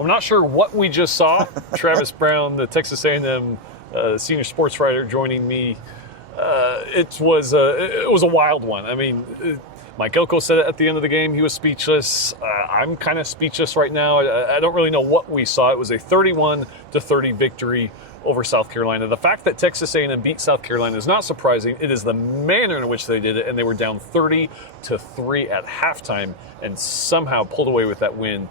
I'm not sure what we just saw. Travis Brown, the Texas A&M senior sportswriter, joining me. It was a wild one. I mean, Mike Elko said it at the end of the game. He was speechless. I'm kind of speechless right now. I don't really know what we saw. It was a 31-30 victory over South Carolina. The fact that Texas A&M beat South Carolina is not surprising. It is the manner in which they did it, and they were down 30-3 at halftime and somehow pulled away with that win.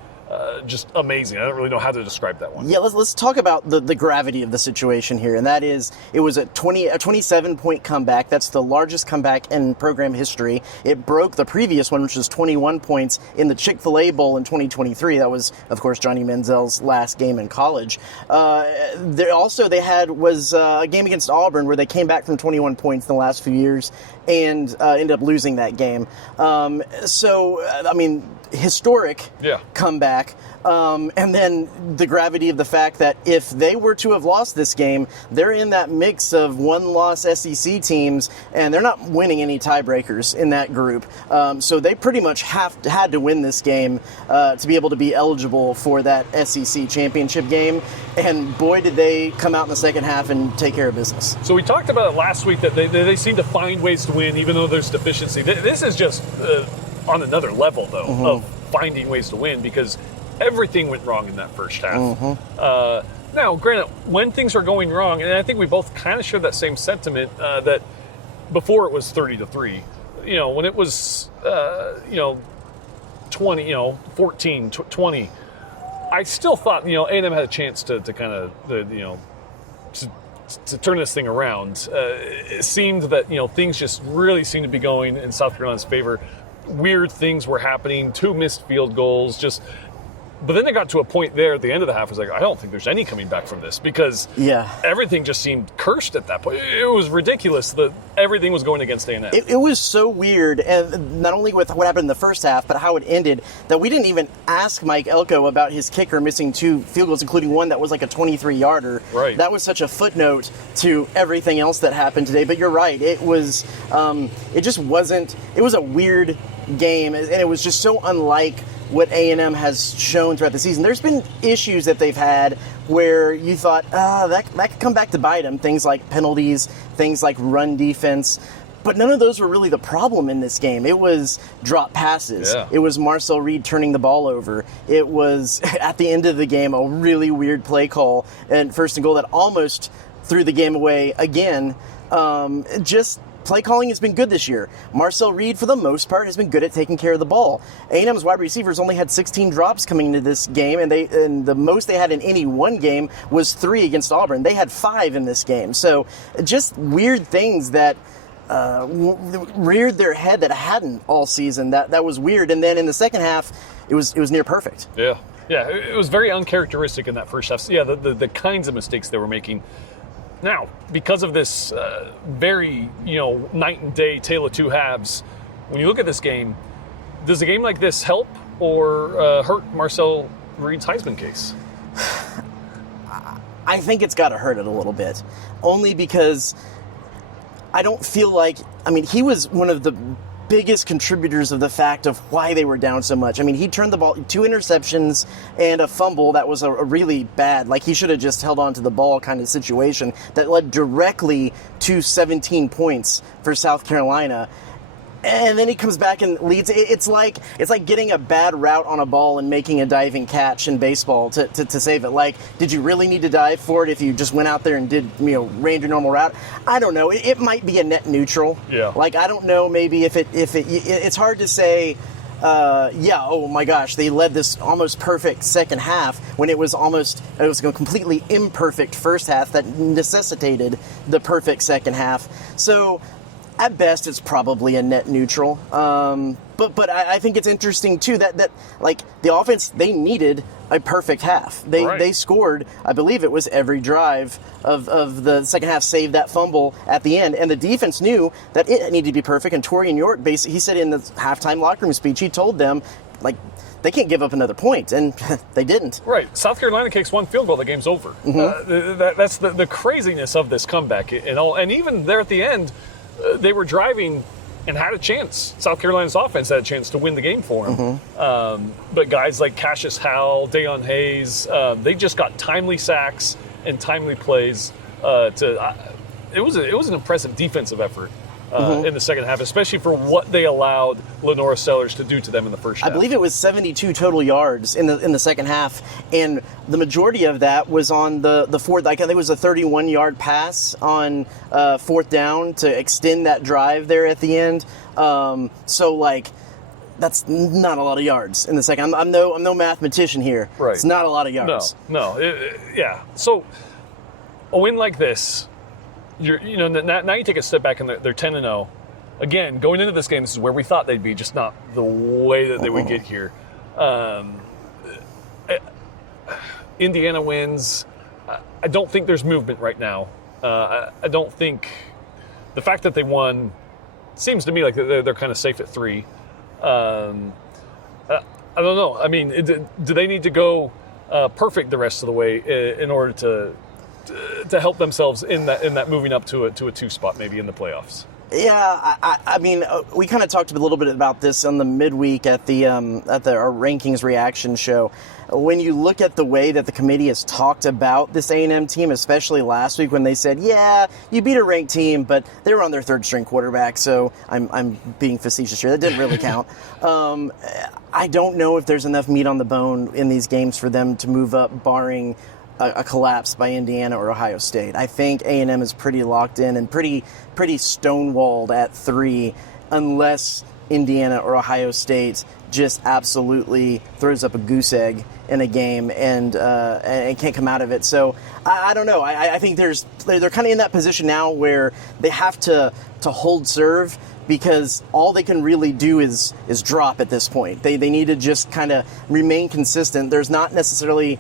Just amazing. I don't really know how to describe that one. Yeah, let's talk about the gravity of the situation here, and that is it was a 27-point comeback. That's the largest comeback in program history. It broke the previous one, which was 21 points in the Chick-fil-A Bowl in 2023. That was, of course, Johnny Manziel's last game in college. They had a game against Auburn where they came back from 21 points in the last few years and ended up losing that game. Historic comeback. And then the gravity of the fact that if they were to have lost this game, they're in that mix of one-loss SEC teams, and they're not winning any tiebreakers in that group. So they pretty much had to win this game to be able to be eligible for that SEC championship game. And boy, did they come out in the second half and take care of business. So we talked about it last week that they seem to find ways to win, even though there's deficiency. This is just on another level, though, of finding ways to win, because everything went wrong in that first half. Now, granted, when things are going wrong, and I think we both kind of share that same sentiment, that before it was 30-3, when it was, 20, 14, 20, I still thought, A&M had a chance to kind of, to turn this thing around. It seemed that, things just really seemed to be going in South Carolina's favor. Weird things were happening, 2 missed field goals, but then they got to a point there at the end of the half. It was like, I don't think there's any coming back from this, because everything just seemed cursed at that point. It was ridiculous that everything was going against A&M. It was so weird, and not only with what happened in the first half, but how it ended, that we didn't even ask Mike Elko about his kicker missing 2 field goals, including one that was like a 23-yarder. Right. That was such a footnote to everything else that happened today. But you're right. It was, it just wasn't, it was a weird game, and it was just so unlike what A&M has shown throughout the season. There's been issues that they've had where you thought, that could come back to bite them. Things like penalties, things like run defense. But none of those were really the problem in this game. It was drop passes. Yeah. It was Marcel Reed turning the ball over. It was, at the end of the game, a really weird play call and first and goal that almost threw the game away again. Play calling has been good this year. Marcel Reed, for the most part, has been good at taking care of the ball. A&M's wide receivers only had 16 drops coming into this game, and the most they had in any one game was 3 against Auburn. They had 5 in this game. So just weird things that reared their head that hadn't all season. That was weird. And then in the second half, it was near perfect. Yeah, it was very uncharacteristic in that first half. So, the kinds of mistakes they were making. Now, because of this very, night and day tale of two halves, when you look at this game, does a game like this help or hurt Marcel Reed's Heisman case? I think it's got to hurt it a little bit, only because I don't feel like, he was one of the biggest contributors of the fact of why they were down so much. He turned the ball, 2 interceptions and a fumble that was a really bad, he should have just held on to the ball kind of situation that led directly to 17 points for South Carolina. And then he comes back and leads. It's like getting a bad route on a ball and making a diving catch in baseball to save it. Did you really need to dive for it if you just went out there and did, ran your normal route? I don't know. It might be a net neutral. Yeah. I don't know. Maybe if it's hard to say. Oh my gosh, they led this almost perfect second half when it was a completely imperfect first half that necessitated the perfect second half. So, at best, it's probably a net neutral. But I think it's interesting, too, that the offense, they needed a perfect half. They scored, I believe it was every drive of the second half, save that fumble at the end. And the defense knew that it needed to be perfect. And Torian York, he said in the halftime locker room speech, he told them, they can't give up another point, and they didn't. Right. South Carolina kicks 1 field goal, the game's over. That's the craziness of this comeback and all. And even there at the end, they were driving, and had a chance. South Carolina's offense had a chance to win the game for them. But guys like Cassius Howell, Dayon Hayes, they just got timely sacks and timely plays. It was an impressive defensive effort in the second half, especially for what they allowed Lenora Sellers to do to them in the first half. I believe it was 72 total yards in the second half, and the majority of that was on the fourth. I think it was a 31-yard pass on fourth down to extend that drive there at the end. So like, that's not a lot of yards in the second. I'm no mathematician here. Right. It's not a lot of yards. No. Yeah. So a win like this, now you take a step back and they're 10-0. Again, going into this game, this is where we thought they'd be, just not the way that they would get here. Indiana wins. I don't think there's movement right now. I don't think the fact that they won seems to me like they're kind of safe at 3. I don't know. I mean, do they need to go perfect the rest of the way in order to help themselves in that moving up to a 2 spot maybe in the playoffs? Yeah, I mean, we kind of talked a little bit about this on the midweek at our rankings reaction show. When you look at the way that the committee has talked about this A&M team, especially last week when they said, yeah, you beat a ranked team, but they were on their third string quarterback, so I'm being facetious here. That didn't really count. I don't know if there's enough meat on the bone in these games for them to move up, barring a collapse by Indiana or Ohio State. I think A&M is pretty locked in and pretty stonewalled at 3, unless Indiana or Ohio State just absolutely throws up a goose egg in a game and can't come out of it. So I don't know. I think they're kind of in that position now where they have to hold serve, because all they can really do is drop at this point. They need to just kind of remain consistent. There's not necessarily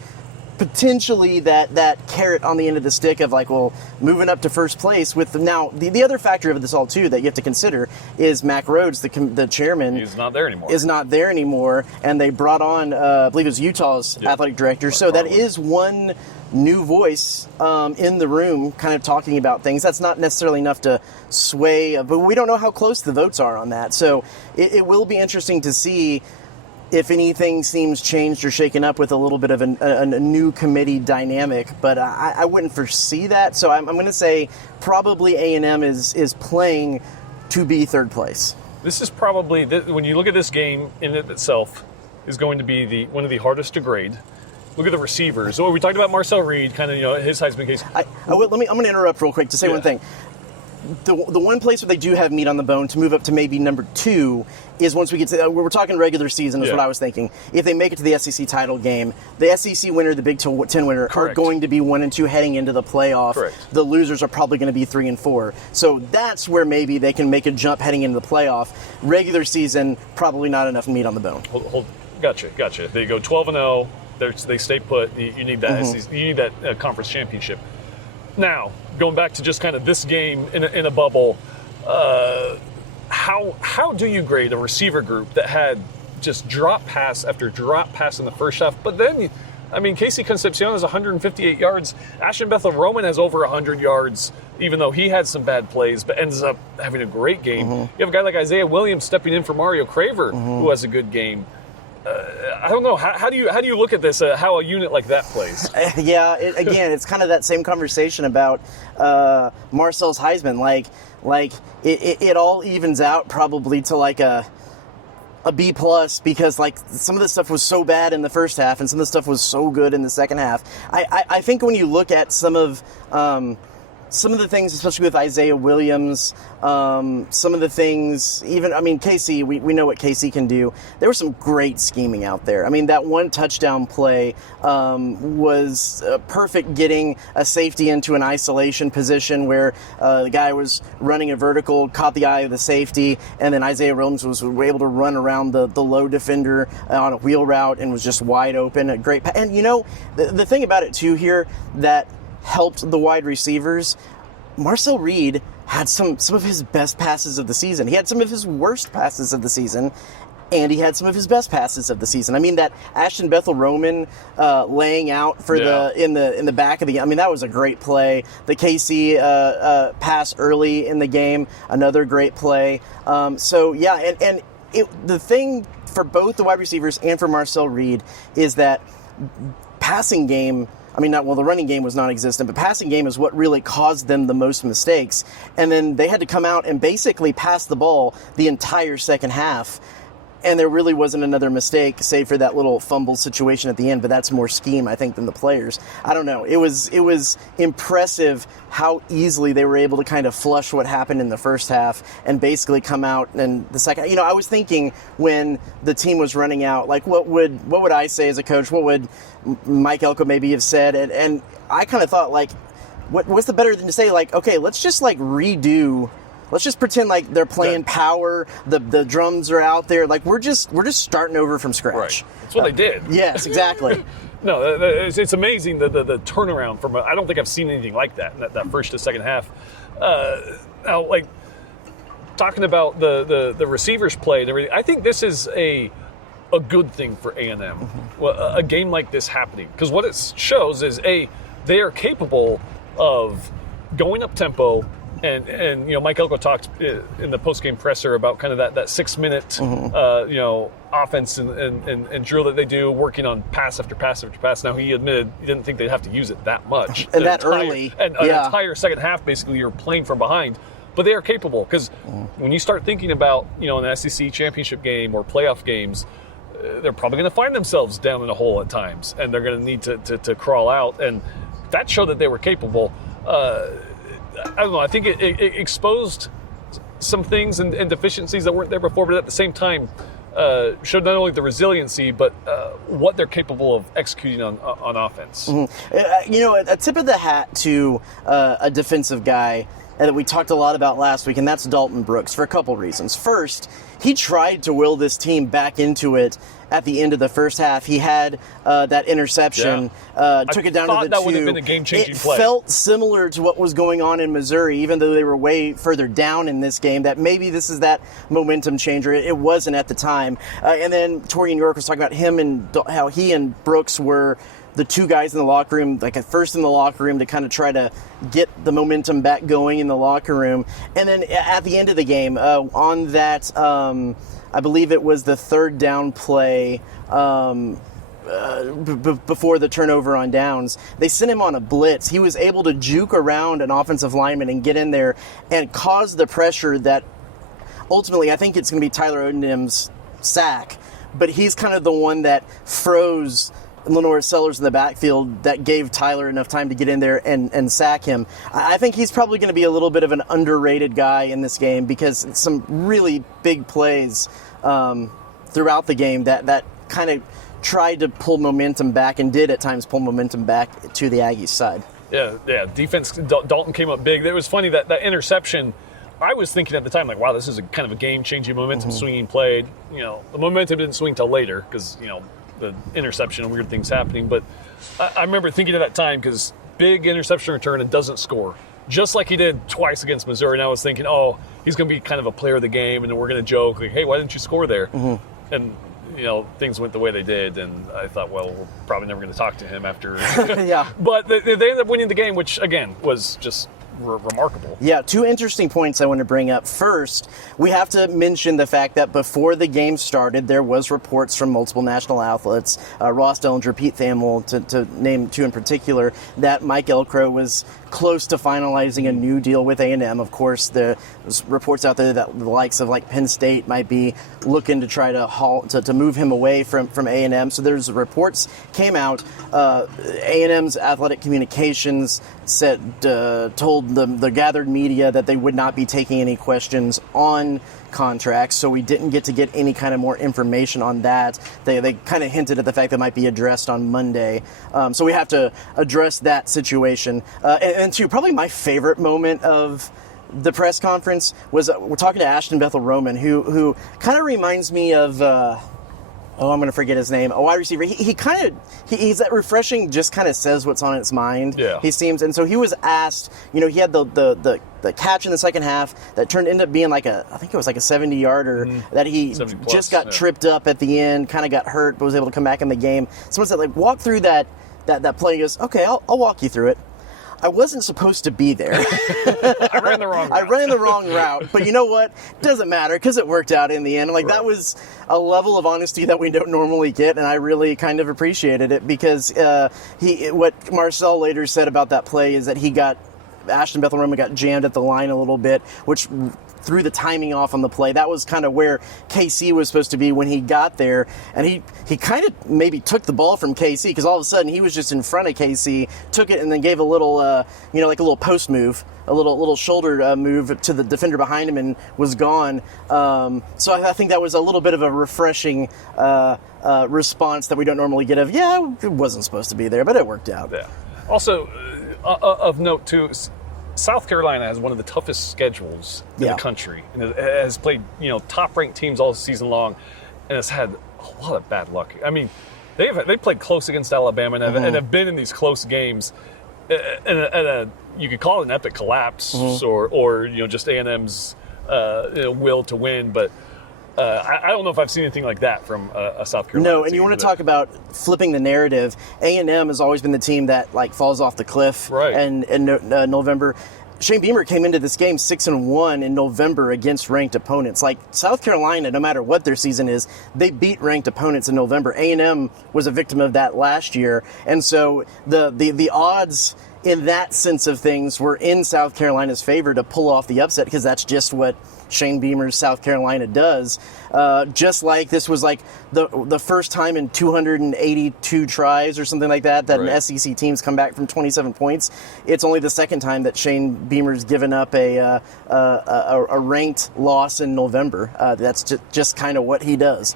potentially that carrot on the end of the stick of like, well, moving up to first place with now the other factor of this all too that you have to consider is Mac Rhodes, the chairman, is not there anymore, and they brought on I believe it was Utah's athletic director. So that is one new voice in the room kind of talking about things. That's not necessarily enough to sway, but we don't know how close the votes are on that. So it will be interesting to see if anything seems changed or shaken up with a little bit of a new committee dynamic, but I wouldn't foresee that. So I'm going to say probably A&M is playing to be third place. This is probably, when you look at this game in it itself, is going to be one of the hardest to grade. Look at the receivers. So we talked about Marcel Reed, kind of his Heisman case. I'm going to interrupt real quick to say one thing. The one place where they do have meat on the bone to move up to maybe number 2 is once we get to, we're talking regular season is what I was thinking. If they make it to the SEC title game, the SEC winner, the Big 10 winner are going to be 1 and 2 heading into the playoff. Correct. The losers are probably going to be 3 and 4. So that's where maybe they can make a jump heading into the playoff. Regular season, probably not enough meat on the bone. Gotcha. They go 12-0. They stay put. You need that SEC, you need that conference championship. Now, going back to just kind of this game in a bubble, how do you grade a receiver group that had just drop pass after drop pass in the first half? But then, Casey Concepcion has 158 yards. Ashton Bethel-Roman has over 100 yards, even though he had some bad plays, but ends up having a great game. You have a guy like Isaiah Williams stepping in for Mario Craver, who has a good game. I don't know. How do you look at this? How a unit like that plays? It's kind of that same conversation about Marcel's Heisman. Like it all evens out probably to like a B plus, because like some of the stuff was so bad in the first half and some of the stuff was so good in the second half. I think when you look at some of the things, especially with Isaiah Williams, some of the things, Casey, we know what Casey can do. There was some great scheming out there. That one touchdown play was perfect, getting a safety into an isolation position where the guy was running a vertical, caught the eye of the safety, and then Isaiah Williams was able to run around the low defender on a wheel route and was just wide open. A great and the thing about it too here that helped the wide receivers, Marcel Reed had some of his best passes of the season. He had some of his worst passes of the season, And he had some of his best passes of the season. I mean, that Ashton Bethel Roman laying out for in the back of the. I mean, that was a great play. The KC pass early in the game, another great play. The thing for both the wide receivers and for Marcel Reed is that passing game. I mean, the running game was non-existent, but passing game is what really caused them the most mistakes. And then they had to come out and basically pass the ball the entire second half. And there really wasn't another mistake, save for that little fumble situation at the end. But that's more scheme, I think, than the players. I don't know. It was impressive how easily they were able to kind of flush what happened in the first half and basically come out in the second. I was thinking when the team was running out, like, what would I say as a coach? What would Mike Elko maybe have said? And I kind of thought, like, what's the better than to say, like, okay, let's just like redo. Let's just pretend like they're playing power. The drums are out there. Like we're just starting over from scratch. Right. That's what they did. Yes, exactly. No, it's amazing the turnaround from. I don't think I've seen anything like that in that first to second half. Now, like talking about the receivers play and everything, I think this is a good thing for A&M. Mm-hmm. Well, a game like this happening, because what it shows is they are capable of going up tempo. And Mike Elko talked in the post-game presser about kind of that 6-minute mm-hmm. Offense and drill that they do, working on pass after pass after pass. Now he admitted he didn't think they'd have to use it that much and that early, and an entire second half basically you're playing from behind. But they are capable because when you start thinking about an SEC championship game or playoff games, they're probably going to find themselves down in a hole at times, and they're going to need to crawl out. And that showed that they were capable. I don't know. I think it exposed some things and deficiencies that weren't there before, but at the same time showed not only the resiliency, but what they're capable of executing on offense. Mm-hmm. A tip of the hat to a defensive guy that we talked a lot about last week, and that's Dalton Brooks for a couple reasons. First, he tried to will this team back into it at the end of the first half. He had that interception, took it down to the 2. That would have been a game-changing play. It felt similar to what was going on in Missouri, even though they were way further down in this game, that maybe this is that momentum changer. It wasn't at the time. And then Torian York was talking about him and how he and Brooks were the two guys in the locker room, like at first in the locker room to kind of try to get the momentum back going in the locker room. And then at the end of the game, on that, I believe it was the third down play before the turnover on downs, they sent him on a blitz. He was able to juke around an offensive lineman and get in there and cause the pressure that ultimately I think it's going to be Tyler Odenim's sack. But he's kind of the one that froze Lenore Sellers in the backfield that gave Tyler enough time to get in there and sack him. I think he's probably going to be a little bit of an underrated guy in this game because some really big plays throughout the game that kind of tried to pull momentum back and did at times pull momentum back to the Aggies side. Yeah. Defense, Dalton came up big. It was funny that interception, I was thinking at the time, like, wow, this is a kind of a game-changing momentum swinging play. The momentum didn't swing till later because, the interception and weird things happening. But I remember thinking at that time because big interception return and doesn't score. Just like he did twice against Missouri. And I was thinking, he's going to be kind of a player of the game and then we're going to joke, like, hey, why didn't you score there? Mm-hmm. And, things went the way they did. And I thought, well, we're probably never going to talk to him after. Yeah. But they ended up winning the game, which, again, was just remarkable. Yeah, two interesting points I want to bring up. First, we have to mention the fact that before the game started, there was reports from multiple national outlets, Ross Dellinger, Pete Thamel, to name two in particular, that Mike Elko was close to finalizing a new deal with A&M. Of course, there's reports out there that the likes of like Penn State might be looking to try to move him away from A&M. So there's reports came out. A&M's athletic communications told the gathered media that they would not be taking any questions on contracts, so we didn't get any kind of more information on that. They kind of hinted at the fact that might be addressed on Monday. So we have to address that situation. And two, probably my favorite moment of the press conference was we're talking to Ashton Bethel Roman, who kind of reminds me of Oh, I'm going to forget his name. A wide receiver. He's that refreshing, just kind of says what's on its mind. Yeah. He seems, and so he was asked, he had the catch in the second half that ended up being I think it was like a 70-yarder that he just got tripped up at the end, kind of got hurt, but was able to come back in the game. Someone said, walk through that play. He goes, okay, I'll walk you through it. I wasn't supposed to be there. I ran the wrong route. I ran the wrong route. But you know what? Doesn't matter because it worked out in the end. That was a level of honesty that we don't normally get, and I really kind of appreciated it because what Marcel later said about that play is that Ashton Bethel-Roman got jammed at the line a little bit, which threw the timing off on the play. That was kind of where KC was supposed to be when he got there, and he kind of maybe took the ball from KC because all of a sudden he was just in front of KC, took it and then gave a little, like a little post move, a little shoulder move to the defender behind him and was gone. So I think that was a little bit of a refreshing response that we don't normally get of, it wasn't supposed to be there, but it worked out. Yeah. Also, of note too, South Carolina has one of the toughest schedules in the country, and it has played top-ranked teams all season long, and has had a lot of bad luck. I mean, they played close against Alabama and have been in these close games, and you could call it an epic collapse or just A&M's will to win, but. I don't know if I've seen anything like that from a South Carolina No, and you want to talk about flipping the narrative. A&M has always been the team that falls off the cliff in November. Shane Beamer came into this game 6-1 in November against ranked opponents. South Carolina, no matter what their season is, they beat ranked opponents in November. A&M was a victim of that last year, and so the odds in that sense of things were in South Carolina's favor to pull off the upset because that's just what Shane Beamer's South Carolina does. Just like this was the first time in 282 tries or something like that an SEC team's come back from 27 points. It's only the second time that Shane Beamer's given up a ranked loss in November. That's just kind of what he does.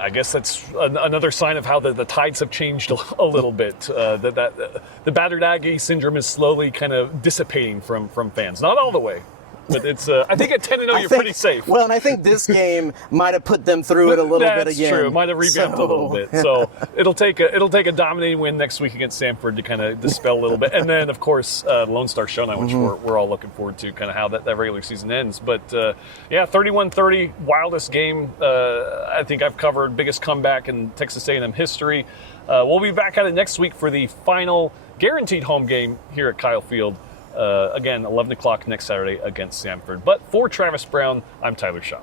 I guess that's another sign of how the tides have changed a little bit. The battered Aggie syndrome is slowly kind of dissipating from fans. Not all the way, but it's. I think at 10-0 you're pretty safe. Well, and I think this game might have put them through it a little bit again. That's true. It might have revamped a little bit. So it'll take a dominating win next week against Samford to kind of dispel a little bit, and then of course Lone Star Showdown, which we're all looking forward to, kind of how that regular season ends. But 31-30, wildest game I think I've covered, biggest comeback in Texas A&M history. We'll be back at it next week for the final guaranteed home game here at Kyle Field. Again, 11 o'clock next Saturday against Samford. But for Travis Brown, I'm Tyler Shaw.